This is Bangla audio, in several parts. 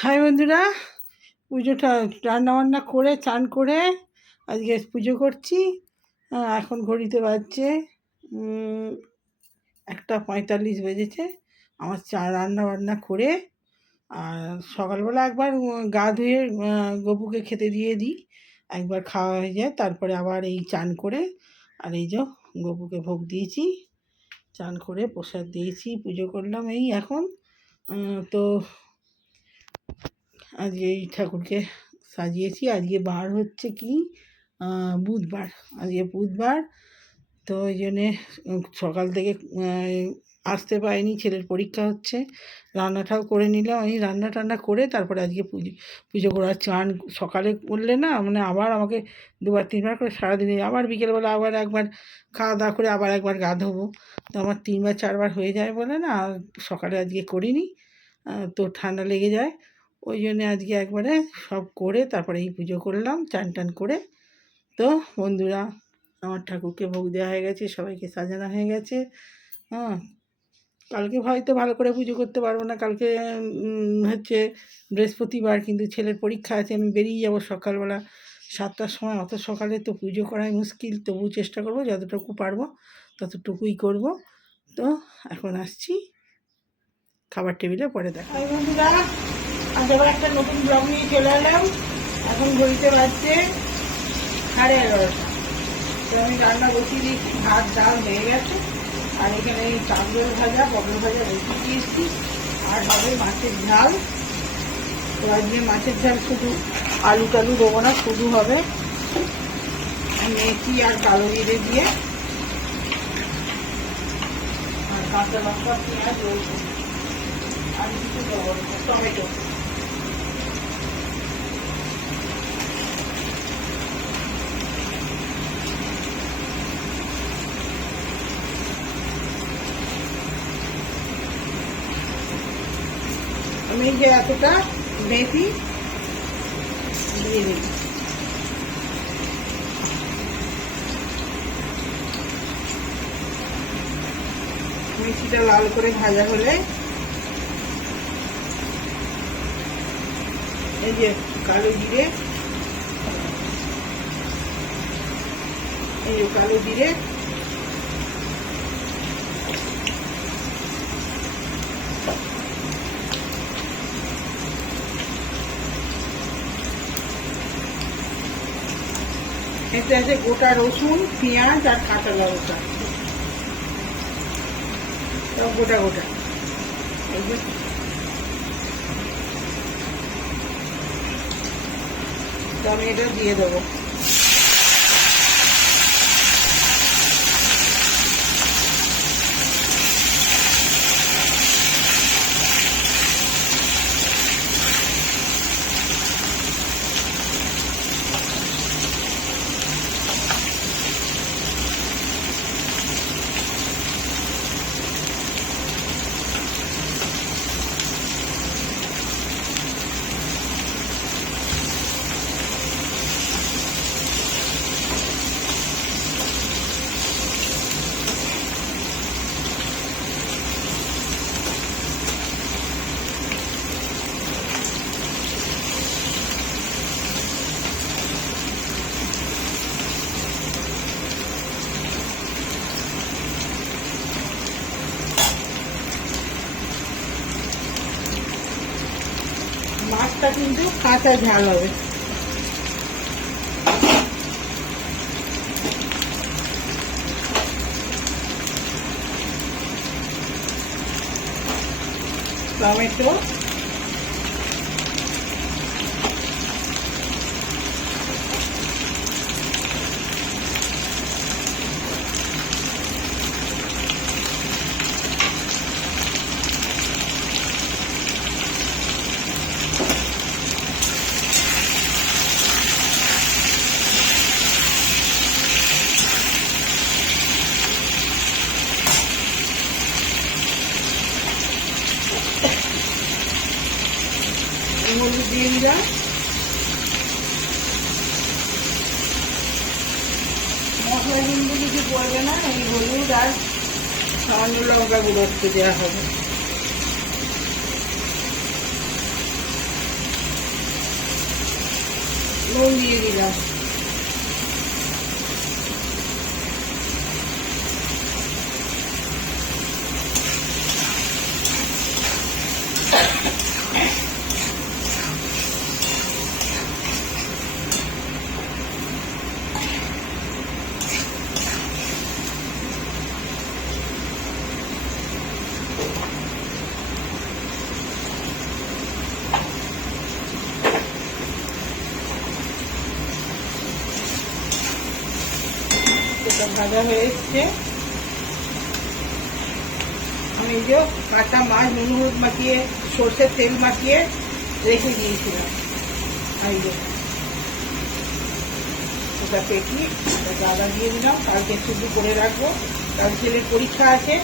হাই বন্ধুরা, পুজোটা রান্নাবান্না করে চান করে আজকে পুজো করছি। এখন ঘড়িতে বাজছে 1:45 বেজেছে। আমার রান্নাবান্না করে আর সকালবেলা একবার গা ধুয়ে গপুকে খেতে দিয়ে দিই, একবার খাওয়া হয়ে যায়, তারপরে আবার এই চান করে আর এই যে গপুকে ভোগ দিয়েছি, চান করে প্রসাদ দিয়েছি, পুজো করলাম এই এখন। তো আজকে এই ঠাকুরকে সাজিয়েছি। আজকে বার হচ্ছে কি বুধবার, আজকে বুধবার। তো ওই জন্যে সকাল থেকে আসতে পারিনি, ছেলের পরীক্ষা হচ্ছে। রান্নাটাও করে নিলাম, আমি রান্না টান্না করে তারপরে আজকে পুজো করার চান সকালে করলে না মানে আবার আমাকে 2-3 বার করে সারাদিনে, আবার বিকেলবেলা আবার একবার খাওয়া দাওয়া করে আবার একবার গা ধোবো। তো আমার 3-4 বার হয়ে যায় বলে না, আর সকালে আজকে করিনি, তো ঠান্ডা লেগে যায়। ওই জন্যে আজকে একবারে সব করে তারপরে এই পুজো করলাম চান টান করে। তো বন্ধুরা, আমার ঠাকুরকে ভোগ দেওয়া হয়ে গেছে, সবাইকে সাজানো হয়ে গেছে। কালকে হয়তো ভালো করে পুজো করতে পারবো না, কালকে হচ্ছে বৃহস্পতিবার, কিন্তু ছেলের পরীক্ষা আছে, আমি বেরিয়ে যাব সকালবেলা 7টার সময়। অত সকালে তো পুজো করাই মুশকিল, তবু চেষ্টা করব যতটুকু পারবো ততটুকুই করব। তো এখন আসছি, খাবার টেবিলে পরে দেখা। বন্ধুরা, আজ আবার একটা নতুন ব্লগ নিয়ে চলে এলাম। এখন ঘড়িতে বাজছে 11:30। তো আমি রান্না বসিয়ে দিয়েছি, ভাত ডাল হয়ে গেছে, আর এখানে এই কাঁকরোল ভাজা পটল ভাজা রেখে দিয়েছি, আর হবে মাছের ঝাল। তো আজকে মাছের ঝাল শুধু আলু টালু দেবো না, শুধু হবে মেথি আর কালো জিরে দিয়ে, আর কাঁচা লঙ্কা পেঁয়াজ রয়েছে, আর কিছু দেবো টমেটো। আমি যে এতটা মেথি দিয়ে দিই, মেথিটা লাল করে ভাজা হলে এই যে কালো জিরে, এই যে কালো জিরে, এতে আছে গোটা রসুন, পেঁয়াজ আর কাঁচা লঙ্কা, সব গোটা গোটা। তো আমি এটা দিয়ে দেবো। মাছটা কিন্তু কাঁচা ঝাল হবে। টমেটো, হলুদ দিয়ে দিলাম, মশলা কিন্তু কিছু পড়বে না, এই হলুদ আর সামান্য লঙ্কা গুঁড়ো একটু দেওয়া হবে। নুন দিয়ে দিলাম। এটা ভাজা হয়ে এসছে। আমি এই যে কাঁচা মাছ নুন হলুদ মাখিয়ে সর্ষের তেল মাখিয়ে রেখে দিয়েছিলাম, এই যে ওটা পেটি আদা দিয়ে দিলাম। কালকে শুধু করে রাখবো, কাল ছেলের পরীক্ষা আছে,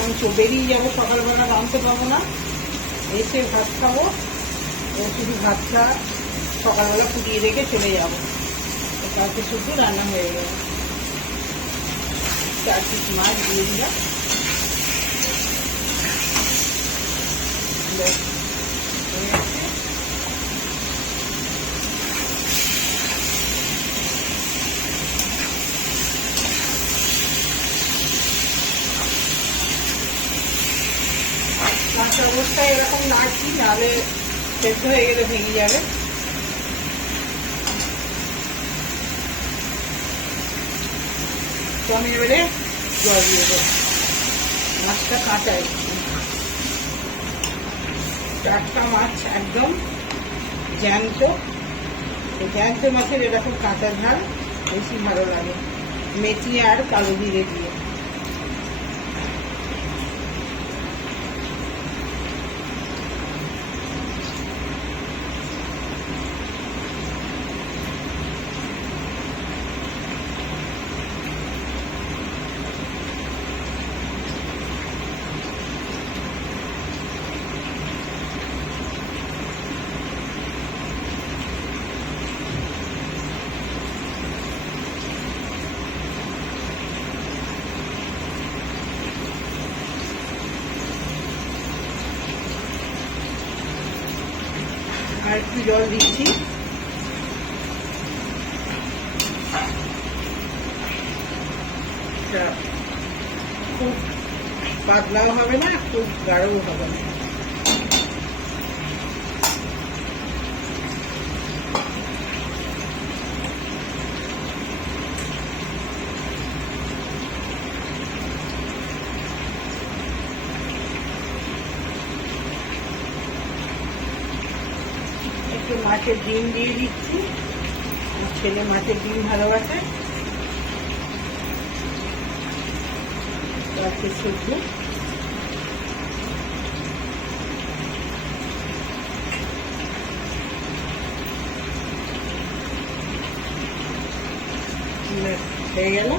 আমি বেরিয়ে যাবো সকালবেলা, রাঁধতে পাবো না, এসে ভাত খাবো, শুধু ভাতটা সকালবেলা ফুটিয়ে রেখে চলে যাবো। কালকে শুধু রান্না হয়ে গেল। 4 পিস মাছ দিয়ে দিলাম। কাঁচা অবস্থায় এরকম নাড়ছি, নাহলে সেদ্ধ হয়ে গেলে ভেঙে যাবে। তো আমি এবারে জল দিয়ে দেবো। মাছটা কাঁচা, টাটকা মাছ একদম জ্যান্ত। জ্যান্ত মাছের এরকম কাঁচা ঝাল বেশি ভালো লাগে, মেথি আর কালো জিরে দিয়ে। আর একটু জল দিচ্ছি। খুব পাতলাও হবে না, খুব গাঢ়ও হবে না। একটু মাছের ডিম দিয়ে দিচ্ছি, আমার ছেলে মাছের ডিম ভালোবাসে। একটু শুদ্ধ হয়ে গেল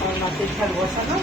আমার মাছের ঝাল বসানো।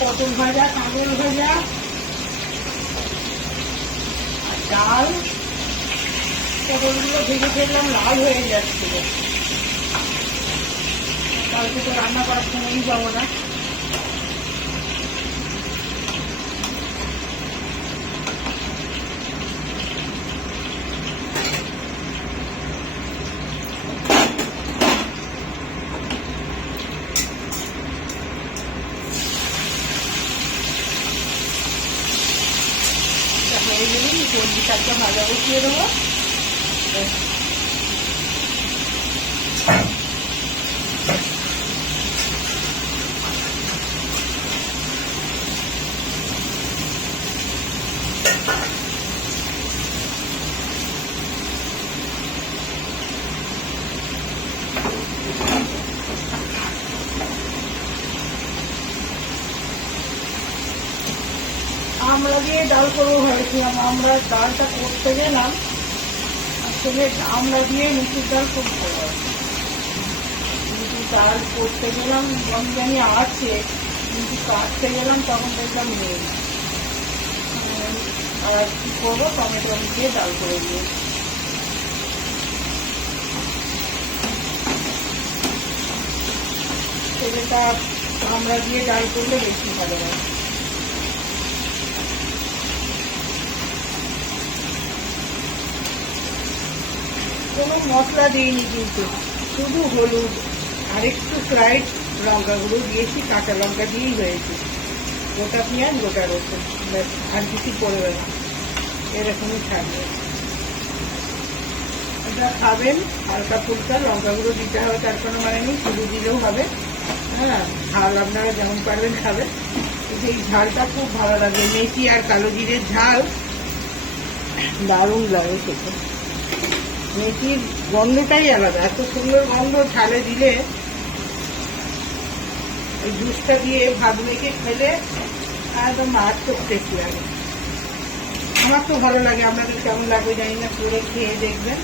পটল ভাজা, কাঁকরোল ভাজা আর ডাল। পটলগুলো ভেজে ফেললাম, লাল হয়ে যাচ্ছিল। কালকে তো রান্না করার সময়ই যাবো না। হয়ে গেলে সবজি শাকটা ভাজা বসিয়ে দেবো। আমরা দিয়ে ডাল করবো ভেবেছিলাম। আমরা ডালটা করতে গেলাম, আসলে আমরা দিয়ে মুসুর ডাল খুব ভালো হয়। কিন্তু ডাল করতে গেলাম আমি জানি আছে, কিন্তু কাটতে গেলাম তখন দেখলাম নেই। আর কী করবো, টমেটো দিয়ে ডাল করে দিয়ে সেটা আমরা দিয়ে ডাল করলে বেশি ভালো হয়। কোনো মশলা দিইনি, কিন্তু শুধু হলুদ আর একটু ফ্রাইড লঙ্কা গুঁড়ো দিয়েছি, কাঁচা লঙ্কা দিয়েই হয়েছে, গোটা পেঁয়াজ গোটা রসুন, ব্যাস আর কিছু করবে না, এরকমই থাকবে। এটা খাবেন হালকা ফুলকা, লঙ্কা গুঁড়ো দিতে হবে তার কোনো মানে নেই, শুধু দিলেও হবে। হ্যাঁ, ঝাল আপনারা যেমন পারবেন খাবেন, কিন্তু এই ঝালটা খুব ভালো লাগে। মেথি আর কালো জিরের ঝাল দারুণ লাগে খেতে। মেথির গন্ধটাই আলাদা, এত সুন্দর গন্ধ ঝালে দিলে। ওই জুসটা দিয়ে ভাত মেখে খেলে একদম মারাত্মক টেস্ট লাগে। আমার তো ভালো লাগে, আপনাদের কেমন লাগবে জানি না, করে খেয়ে দেখবেন।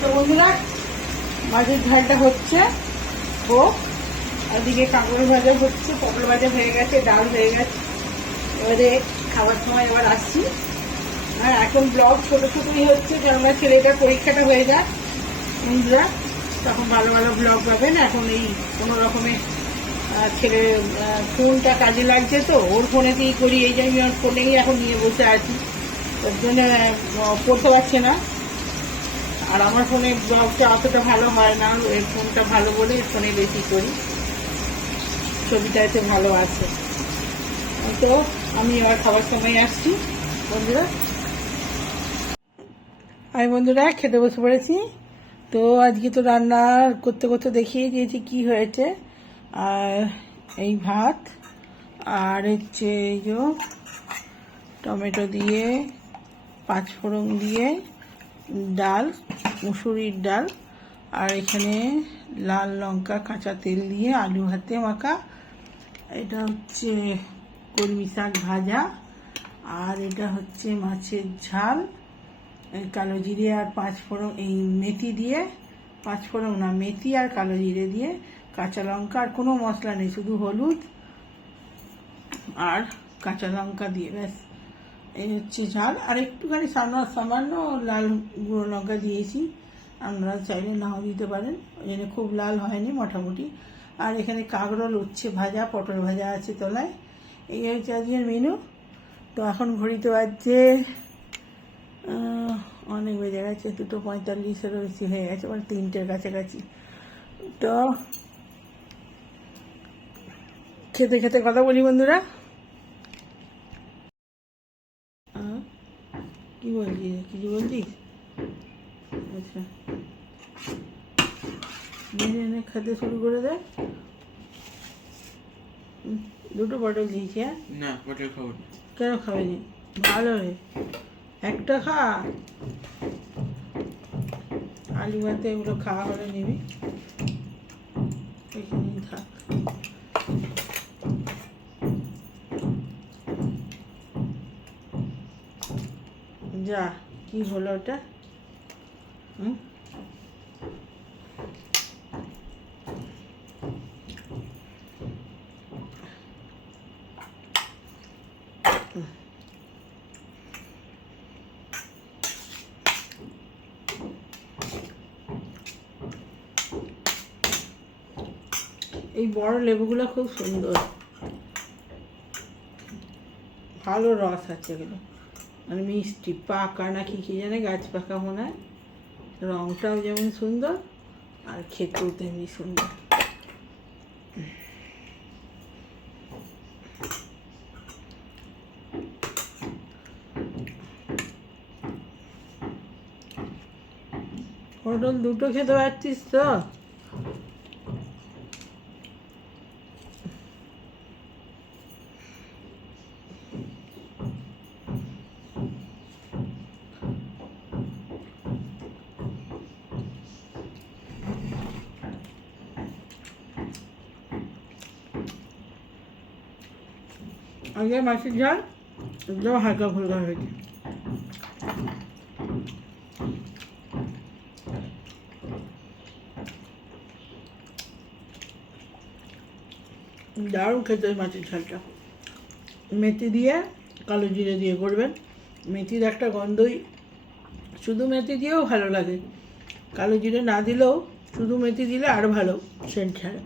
তো বন্ধুরা, মাছের ঝালটা হচ্ছে, ও ওদিকে কাঁকড় ভাজা হচ্ছে, পটল ভাজা হয়ে গেছে, ডাল হয়ে গেছে। এবারে খাবার সময় এবার আসছি। আর এখন ব্লগ ছোটো ছোটোই হচ্ছে, কেননা ছেলেটার পরীক্ষাটা হয়ে যায় বন্ধুরা, তখন ভালো ভালো ব্লগ পাবেন। এখন এই কোনো রকমের ছেলে ফোনটা কাজে লাগছে, তো ওর ফোনেতেই করি, এই যে আমি ওর ফোনেই এখন নিয়ে বসে আছি, ওর জন্য পড়তে পারছে না। আর আমার ফোনে ব্লগটা অতটা ভালো হয় না, এর ফোনটা ভালো বলে এর ফোনে বেশি করি, ছবিটা এতে ভালো আছে। তো আমি এবার খাবার সময় আসছি বন্ধুরা। আমি বন্ধুরা খেতে বসে পড়েছি। তো আজকে তো রান্না করতে করতে দেখিয়ে দিয়েছি কি হয়েছে। আর এই ভাত, আর হচ্ছে এই যে টমেটো দিয়ে পাঁচফোড়ন দিয়ে ডাল, মুসুরির ডাল, আর এখানে লাল লঙ্কা কাঁচা তেল দিয়ে আলু ভাতে মাখা, এটা হচ্ছে কলমি শাক ভাজা, আর এটা হচ্ছে মাছের ঝাল, কালো জিরে আর পাঁচফোড়ন, এই মেথি দিয়ে, পাঁচফোড়ন না, মেথি আর কালো জিরে দিয়ে, কাঁচা লঙ্কা, আর কোনো মশলা নেই, শুধু হলুদ আর কাঁচা লঙ্কা দিয়ে, ব্যাস এই হচ্ছে ঝাল। আর একটুখানি সামান্য লাল গুঁড়ো লঙ্কা দিয়েছি, আপনারা চাইলে নাও দিতে পারেন, ওই জন্য খুব লাল হয়নি, মোটামুটি। আর এখানে কাঁকরোল উচ্ছে ভাজা, পটল ভাজা আছে তলায়। এই হচ্ছে আজকের মেনু। তো এখন ঘড়িতে বাজছে অনেক বেজে গেছে, 2:45-এরও বেশি হয়ে গেছে, মানে 3টের কাছাকাছি। তো খেতে খেতে কথা বলি বন্ধুরা। কি বলছিস, কিছু বলছিস? আচ্ছা, এনে খেতে শুরু করে দেয়। 2টো পটল দিয়েছি। হ্যাঁ, না পটল খাবো না। কেন খাবেনি? ভালো রে, একটা খা। আলু ভাতে এগুলো খাওয়া হলে নিবি, এখানেই থাক। যা, কি হলো ওটা? এই বড় লেবুগুলো খুব সুন্দর, ভালো রস আছে এগুলো, মানে মিষ্টি পাকা না কি জানে, গাছ পাকা মনে হয়। রঙটাও যেমন সুন্দর আর খেতেও তেমনি সুন্দর। পটল দুটো খেতে পারছিস তো? আগে মাছের ঝাল একদম হালকা ফুলকা হয়েছে। দারুণ খেতে ওই মাছের ঝালটা। মেথি দিয়ে কালো জিরে দিয়ে করবেন, মেথির একটা গন্ধই, শুধু মেথি দিয়েও ভালো লাগে, কালো জিরে না দিলেও শুধু মেথি দিলে আরও ভালো সেন্ট ছাড়ে।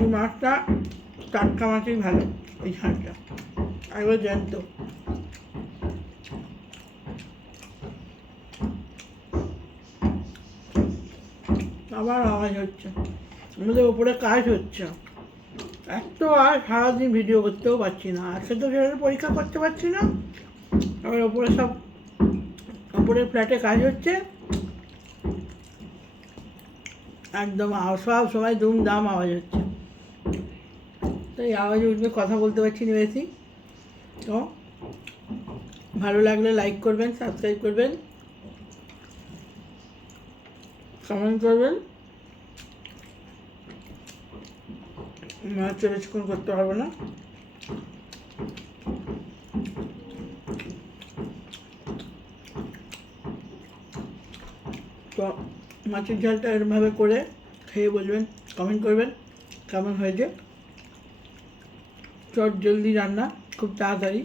এই মাছটা টাটকা মাছই ভালো, এই ঝালটা একবার জ্যান্ত। আবার আওয়াজ হচ্ছে, আমাদের ওপরে কাজ হচ্ছে, এত আর সারাদিন ভিডিও করতেও পারছি না, আজকে তো সেটা পরীক্ষা করতে পারছি না। আবার ওপরে সব ওপরের ফ্ল্যাটে কাজ হচ্ছে, একদম সব সময় দুমদাম আওয়াজ হচ্ছে, তো এই আওয়াজ উঠবে, কথা বলতে পারছি না বেশি। তো ভালো লাগলে লাইক করবেন, সাবস্ক্রাইব করবেন, কমেন্ট করবেন। মাছ বেশিক্ষণ করতে পারবো না। তো মাছের ঝালটা এরমভাবে করে খেয়ে বলবেন, কমেন্ট করবেন কেমন হয়েছে। চট জলদি রান্না, খুব তাড়াতাড়ি।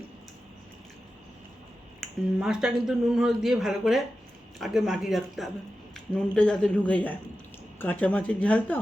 মাছটা কিন্তু নুন হলুদ দিয়ে ভালো করে আগে মাখিয়ে রাখতে হবে, নুনটা যাতে ঢুকে যায়, কাঁচা মাছের ঝাল তো।